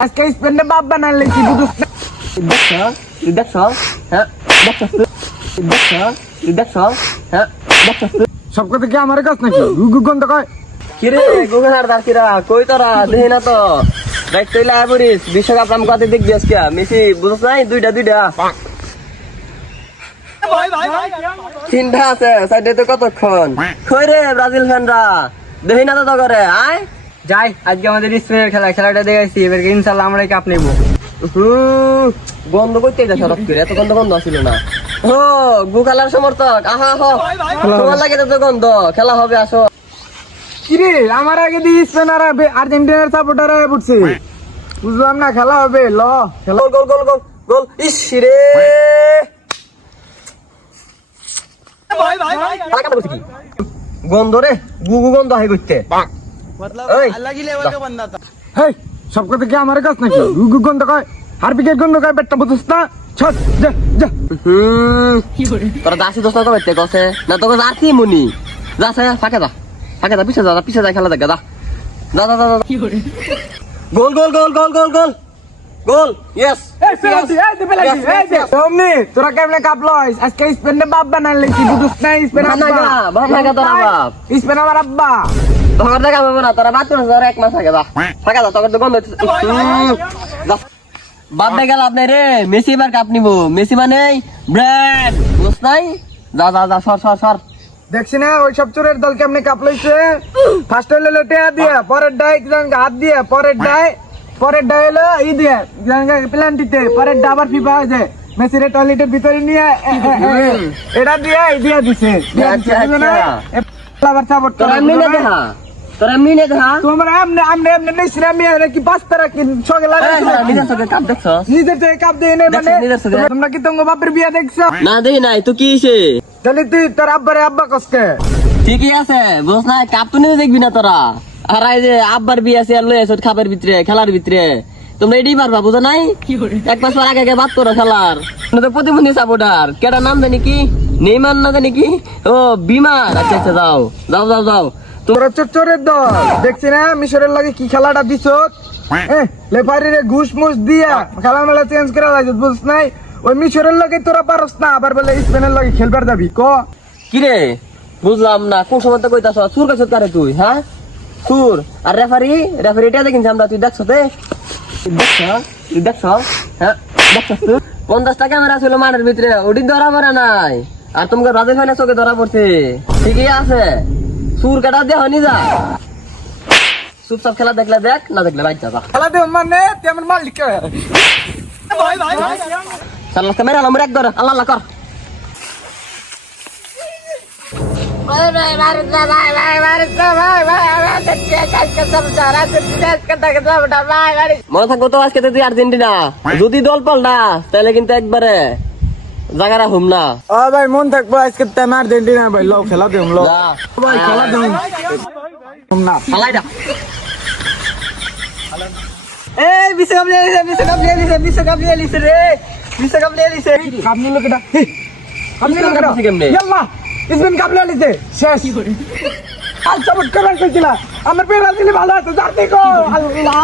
আজকে স্পেনে বাপ বানালে কি বুঝছ সব কথা কি আমার কাছ নাকি গন্ধ কয় কিরে গুগনার দাসিরা কই তোরা দেহি না তো দায়িত্ব হইলে আবরিস বিশ্বকাপ নাম কত দেখবি আজকে মেসি বুঝছ নাই দুইটা তিনটা আছে সাইডে তো কতক্ষণ কই রে ব্রাজিল ফ্যানরা দেহি না তো করে আয় যাই আজকে আমাদের স্পেনের খেলাটা দেখাইছি এবার ইনশাআল্লাহ আমরা কাপ নেব গন্ধ করতে যাচ্ছে হঠাৎ করে এত গন্ধ ছিল না ও গু খেলার সমর্থক আহা হো তোমার লাগে তো গন্ধ খেলা হবে আসো কিরে আমার আগে দিয়ে স্পেন আর আর্জেন্টিনার সাপোর্টার হয়ে পড়ছে বুঝলাম না খেলা হবে ল গোল গোল গোল গোল গোল ইস রে গন্ধ রে গুগু গন্ধ হয় করতে হেই সব কথা কি আমার কাছ নাকি গন্ধ কয় হারপিকের গন্ধ কয় পেটটা বুঝছ না ছট যা যা তোরা দাসি দোস্ত তো বাইতে গছে না তোকে আসি মুনি যাছে ফাঁকে দা পিছে যা খেলা দেখ গোল গোল গোল গোল গোল গোল গোল ইয়েস তোরা কেমনে কাপ লইস আজকে স্পেনে বাপ বানালে কি বুঝছ না স্পেন তোরা বাপ স্পেন আমার আব্বা তোর দেখা পাবো না তোরা বাদ তোর এক মাস আগে ফাঁকে দা তোকে তো গন্ধ বাপ দেখা লাভ নাই রে মেসি এবার কাপ নিবো মেসি মানে ব্র্যান্ড বুঝ নাই যা সর দেখছি না ওই সব চোরের দল কেমনে কাপ লইছে ফার্স্ট হইলো লেটে দিয়ে পরের ডাই হাত দিয়ে পরের ডাই হলো ই দিয়ে প্লান্টিতে পরের ডা আবার ফিফা হয়েছে মেসির টয়লেটের ভিতরে নিয়ে এটা দিয়ে দিয়ে দিছে আবার সাপোর্ট তোরা এমনি না দেখা তোমরা আমনে নিশ্চয় আমি কি পাঁচটা রাখি সঙ্গে নিজের চোখে কাপ দেখছো নিজের থেকে কাপ দিয়ে নেই মানে তোমরা কি তোমার বাপের বিয়া দেখছো না দেই নাই তো কি হইছে তাহলে তুই তোর আব্বা কষ্টে ঠিকই আছে বুঝছ না কাপ তো নিয়ে দেখবি না তোরা আর এই যে আব্বার বিয়ে আছে আর লই আছো খাবার ভিতরে খেলার ভিতরে তোমরা এটাই পারবা বুঝো নাই এক পাঁচ আগে বাদ করো খেলার তো প্রতিবন্ধী সাপোর্টার কেটা নাম জানি কি নেইমার না জানি কি ও বিমার আচ্ছা যাও তোরা চোরের দল দেখছি না মিশরের লাগে কি খেলাটা দিছ লেফারিরে ঘুষ মুস দিয়া খেলা মেলা চেঞ্জ করা লাগে বুঝছ নাই ওই মিশরের লাগে তোরা পারস না আবার বলে স্পেনের লাগে খেলবার যাবি ক কিরে বুঝলাম না কোন সময় তো কইতাছ সুর কাছে কারে তুই হ্যাঁ সুর আর রেফারিটা দেখিন আমরা তুই দেখছ হ্যাঁ 50 টাকা ক্যামেরা ছিল মাঠের ভিতরে ওটি ধরা পড়ে নাই আর তোমাকে রাজে ফেলে চোখে ধরা পড়ছে ঠিকই আছে সুর কাটা দিয়ে হয়নি যা চুপচাপ খেলা দেখলে দেখ না দেখলে বাইক যা খেলা দে মানে তেমন মালিক সাল্লাহ ক্যামেরা নম্বর 1 ধর আল্লাহ কর মনে থাকবো তো আজকে তুই আর্জেন্টিনা যদি দল পাল্টা তাহলে কিন্তু একবারে জায়গাটা হুম না ভাই মন থাকবো আজকে তেম আর্জেন্টিনা ভাই লো খেলা দে লো ভাই খেলা দে না খালাইটা এই বিশ্বকাপ নিয়ে লিছে কাপ নিল কেডা ইয়াল্লাহ স্পেন কাপ নিয়ে লিছে শেষ আল সাপোর্ট করার কইছিলা আমার পেরাল দিলে ভালো আছে জাতি কো আল্লাহ